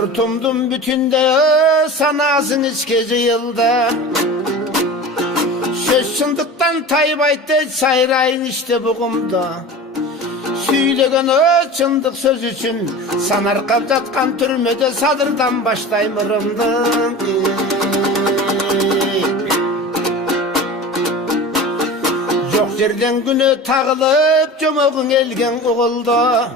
Yurtumdun bütünde sanasın içke yılda. Söz şındıktan taybaydı sayrayın işte buğumda. Süylegen o çındık söz üçün sanar kapjatkan türmede sadırdan baştaymırımdın. Yok yerden günü tağılıp cömögün elgen oğulda.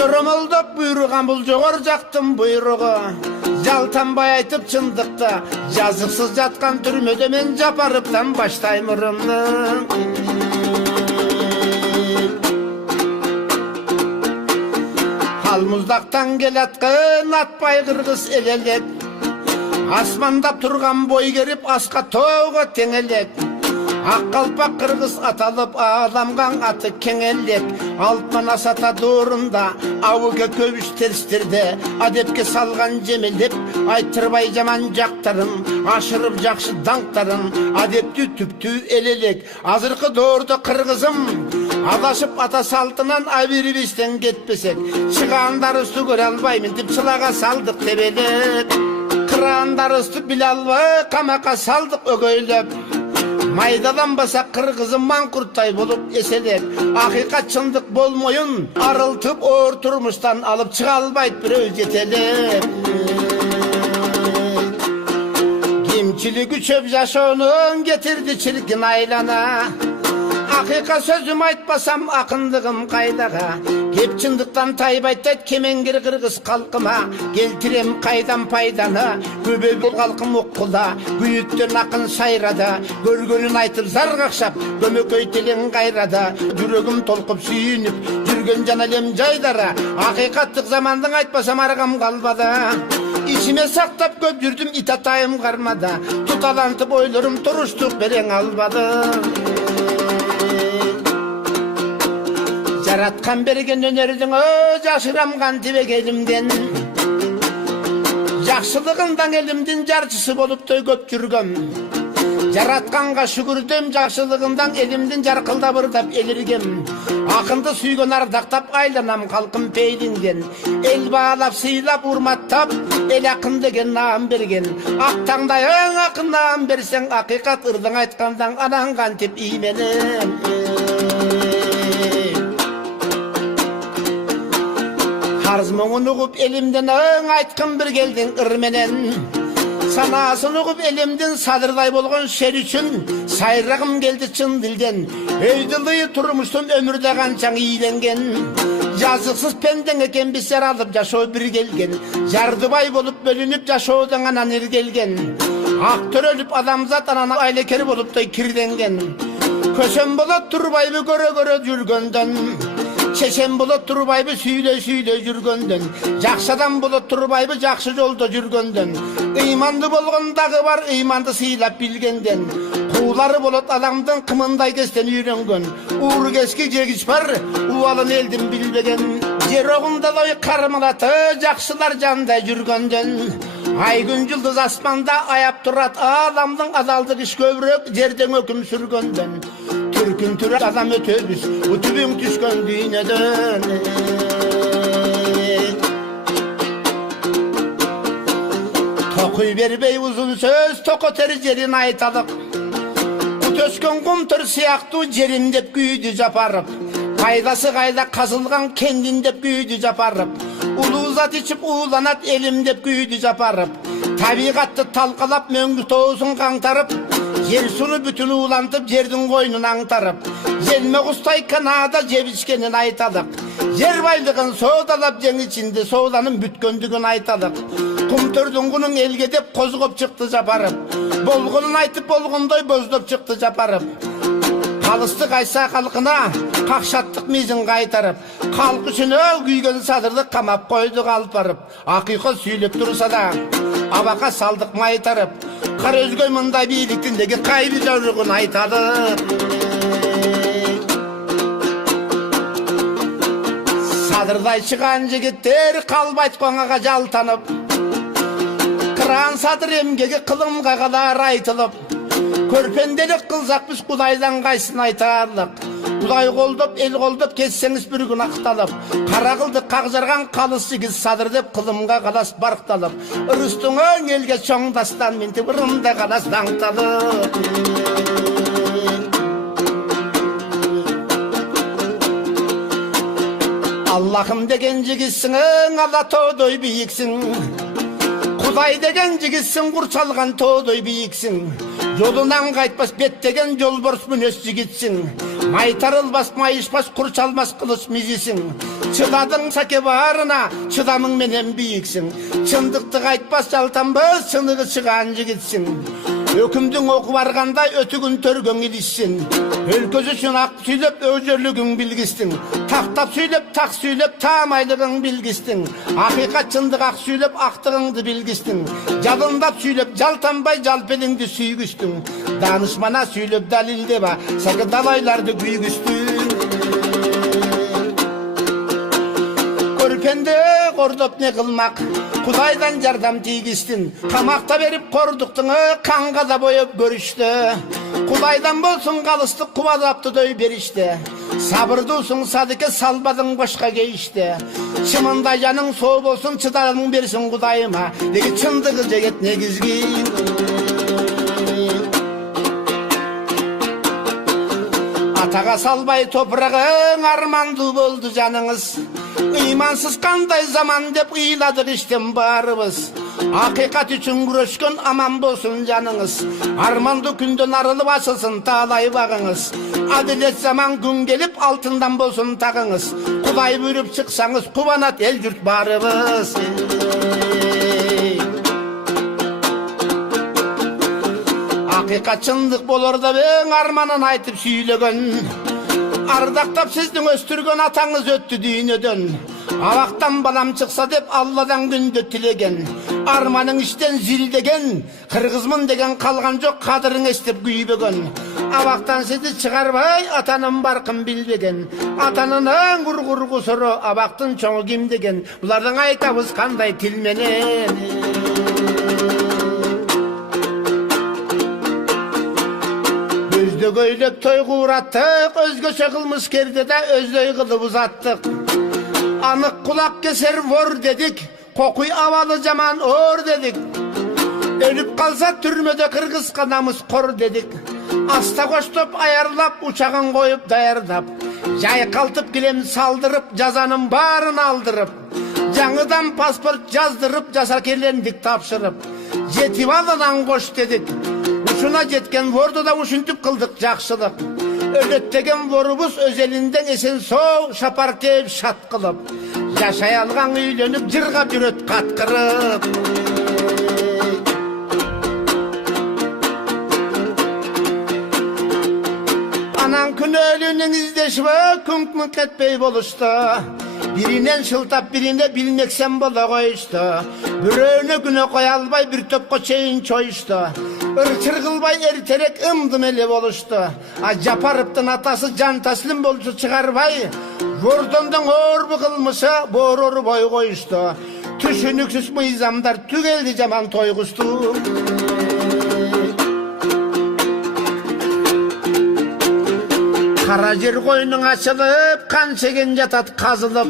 Yorumuldup buyruğan bul jogor jaktım buyruğu. Jaltanbay aytıp çındıkta жазықсыз жатқан түрмөдө мен жапарыптан баштаймырымдын. Алмуздактан келаткан атпай кыргыз элелек. Асмандап турган бой керип аска тоого теңелек. Ак калпак кыргыз аталып аламган аты кеңелек. Алтман асата дуурунда абыга көбүш терстерде адепке салган жемелеп. Айтырбай жаман жактарын ашырып жакшы даңктарын адепти түптүү элелек. Азыркы доордо кыргызым адашып ата салтынан абирибистен кетпесек чыгаандар үстү көрө албаймын деп чылага салдык тебелеп. Кыраандар үстү биле албай камакка салдык өгөйлөп. Майдаланбаса кыргызым маңкурттай болуп эселеп. Акыйкат чындык болмоюн арылтып оор турмуштан алып чыга албайт бирөө жетелеп. Кимчилиги чөп жашоонун кетирди чиркин айлана. Акыйка сөзүм айтпасам акындыгым кайдага. Кеп чындыктан тайбайт кемеңгер кыргыз калкыма. Келтирем кайдан пайданы көбөйгөн калкым оккуда. Күйүктөн акын сайрада көргөнүн айтып зар какшап көмөкөй тилин кайрада. Жүрөгүм толкуп сүйүнүп жүргөн жан элем жайдара. Акыйкаттык замандын айтпасам аргам калбады. İçime saktap көп жүрдүм ит атайым кармада. Туталантып ойлорум туруштук берең албады. Жараткан берген өнөрдүң жашырамган тибек элимден. Жакшылыгыңдан элимдин жарчысы болуп той көп жүргөм. Жаратканга шүгүрдөм жакшылыгымдан элимдин жаркылдап ырдап элиргем. Акынды сүйгөн ардактап айланам калкым пейлиңден. Эл баалап сыйлап урматтап эл акын деген наам берген. Ак таңдай акын наам берсең акыйкат ырдың айткандан анан кантип ийменем. Арз моңун угуп элимден айткын бир келдиң ыр менен. Санасын угуп элимдин садырдай болгон шер үчүн сайрагым келди чын дилден. Өйдүлүй турмуштун өмүрдө канчаң ийленген. Жазыксыз пендең экен бисер алып жашоо бир келген. Жардыбай болуп бөлүнүп жашоодон анан иргелген. Ак төрөлүп адамзат анан айлекер болуп той кирденген. Көсөм болот турбайбы көрө жүргөндөн. Чечен болот турбайбы сүйлөй жүргөндөн. Жакшы адам болот турбайбы жакшы жолдо жүргөндөн. Ыйманды болгон дагы бар ыйманды сыйлап билгенден. Куулары болот адамдын кымындай кестен үйрөнгөн. Уур кески жегич бар убалын элдин билбеген. Жер огунда ой кармалаты жакшылар жандай жүргөндөн. Ай күн жылдыз аспанда аяп турат адамдын адалдык иш көбүрөөк жерден өкүм сүргөндөн. Түркүн түрө адам өтөбүз утубуң түшкөн дүйнөдөн. Токуй бербей узун сөз токотер жерин айталык. Төскөн кумтур сыяктуу жерим деп күйдү жапарып. Кайдасы кайда казылган кендин деп күйдү жапарып. Улуу зат ичип ууланат элим деп күйдү жапарып. Табигатты талкалап мөңгү тоосун каңтарып. Жер суну бүтүн уулантып жердин койнун аңтарып. Желме кустай канада жебичкенин айталык. Жер байлыгын соодалап жең ичинде сооланын бүткөндүгүн айталык. Кумтөрдүн кунун элге деп козгоп чыкты жапарып. Болгонун айтып болгондой боздоп чыкты жапарып. Калысты кайса калкына какшаттык мизин кайтарып. Калк үчүн күйгөн садырды камап койду калпарып. Акыйка сүйлөп турса да абака салдык майтарып. Кар өзгөй мындай бийликтиндеги кайбы жоругун айтады. Садырдай чыган жигиттер калбайт коңага жалтанып. Кыран садыр эмгеги кылымга калар айтылып. Көрпенделик кылсак биз Кудайдан кайсын айтарлык. Құдай қолдап, ел қолдап, кетсеңіз бір күн ақталып. Қара қылды қағжарған қалысы кіз садыр деп қылымға қалас барықталып. Ұрыстыңың елге чоң дастан мен тібірімді қалас даңталып. Allah'ım деген жігітсің, ала тодай биіксің. Құдай деген жігітсің, құрчалған тодай биіксің. Жолынан қайтпас бет деген жол бұрыс мүнес жігітсің. Майтарылбас, майышпас, құрчалмас қылыш мезесің. Чыдадың сәке барына, чыдамың менен биіксің. Чындықты қайтпас, жалтанбас, чынығы шыған жігітсің. Өкімдің оқы барғандай өтігін төргің еліссің. Өлкөз үшін ақ сөйлеп өжерлігің білгістің. Тақтап сөйлеп, тақ сөйлеп, тамайлығың білгістің. Ақиқат чындық ақ сөйлеп, ақтығыңды білгістің. Жалындап сөйлеп, жалтанбай жалпеліңді сүйгістің. Данышмана сөйлеп дәлілде ба, сәкі далайларды күйгістің. Көрпенде қордып не қылмақ, Құдайдан жардам тигістін. Қамақта беріп қордықтыңы қанға да бойып көрішті. Құдайдан болсын қалысты құбадапты дөй берішті. Сабырдусың садыке салбадың башқа кейішті. Шымында жаның сол болсын чыдарың берсін Құдайыма. Деге чындығы жегет негізгі. Атаға салбай топырағың арманды болды жаныңыз. Имансыз қандай заман деп ұйладық іштен барыбыз. Ақиқат үшін күрескен аман болсын жаныңыз. Арманды күнден арылып ашылсын талай бағыңыз. Әділет заман күн келіп алтындан болсын тағыңыз. Құдай бүйріп шықсаңыз құбанат ел жұрт барыбыз. Ақиқат шындық болар да бең арманын айтып сөйлеген. Ардақтап сіздің өстірген атаңыз өтті дүйнеден. Авақтан балам шықса деп Алладан күнді тілеген. Арманың іштен зілдеген, қырғызмын деген қалған жоқ, қадырың естіп күйбеген. Авақтан сізді шығарбай атаның барқын білбеген. Атанының құрғыр құсыры авақтың чоңы кім деген. Бұлардың айтабыз қандай тілменен. Көйлеп той қураттық, өзгөше қылмыс керді де өздей қылып ұзаттық. Анық құлақ кесер вор дедік, қоқуй авалы жаман ор дедік. Өліп қалса түрмеде қырғыз қанамыз қор дедік. Аста қоштып аярлап, ұшағын қойып даярдап. Жай қалтып келем салдырып, жазаның барын алдырып. Жаңыдан паспорт жаздырып, жаса келендік тапшырып. Жетіп алынан қош дедік. Шuna жеткен ворды да ушынтіп қылдық жақшылық. Өлеттеген ворыбыз өз елінден есен соу шапар теп шат қылып. Жашай алған үйленіп жырға жүрет қатқырып. Анан күн өлінің іздешігі күнк-мүнк етпей болышты. Бірінен шылтап біріне білмексен бола қойышты. Бүрөне күні қоя албай бір топқа чейін чойышты. Үрчір қылбай ертерек ымдым әле болышты. Жапарыптың атасы жан тәсілім болшы шығарбай. Вордондың орбы қылмышы борор бой қойышты. Түшініксіз мыйзамдар түгелді жаман тойғысты. Қара жер қойның ашылып, қан шеген жатат қазылып.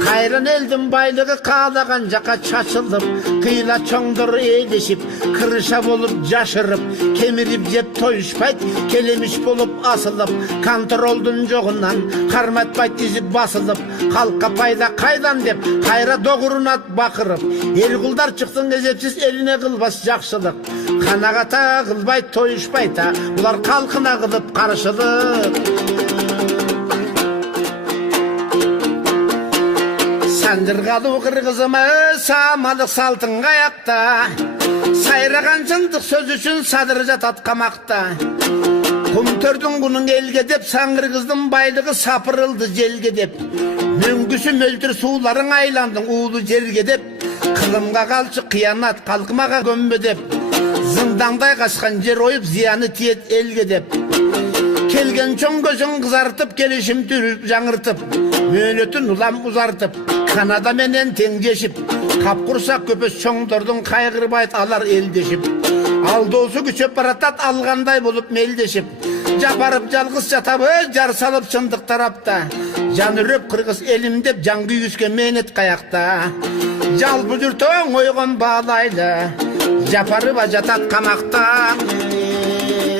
Қайран елдің байлығы қалаған жаққа шашылып. Қиыла чоңдыр елешіп, кырыша болып жашырып. Кеміріп жеп тойышпайт, келеміш болып асылып. Контролдың жоғынан қарматпайт дезіп басылып. Қалқа пайда қайдан деп, қайра доғырынат бақырып. Елғылдар шықтың кезепсіз еліне қылбас жақшылық. Қанағата қылбайт, тойышпайта, бұлар қалқына қылып қарышылық. Сандырғалы қырғызымы самалық салтын қаяқта. Сайраған жындық сөз үшін садыр жатат қамақта. Құмтөрдің күнің елге деп, саңғырғыздың байлығы сапырылды желге деп. Мөңгісі мөлтір суларың айландың улы жерге деп. Қылымға қалшы қиянат қалқымаға көмбе деп. Зыңдаңдай қашқан жер ойып зияны тиет елге деп. Келген чоң көзін қызартып, келешім түріп жаңыртып. Мөнетін ұлам ұзартып, Канада менен теңдешіп. Қап құрсақ көпес чоңдордың қайғырбайт алар елдешіп. Алдосы күчеп баратат алғандай болып мелдешіп. Жапарып жалғыз жатабы, жар салып шындық тарапта. Жан үріп қырғыз елім деп, жан күйіске менет қаяқта. Жал бұжыртоң ойған бағалайды, жапарып ажатат қамақта.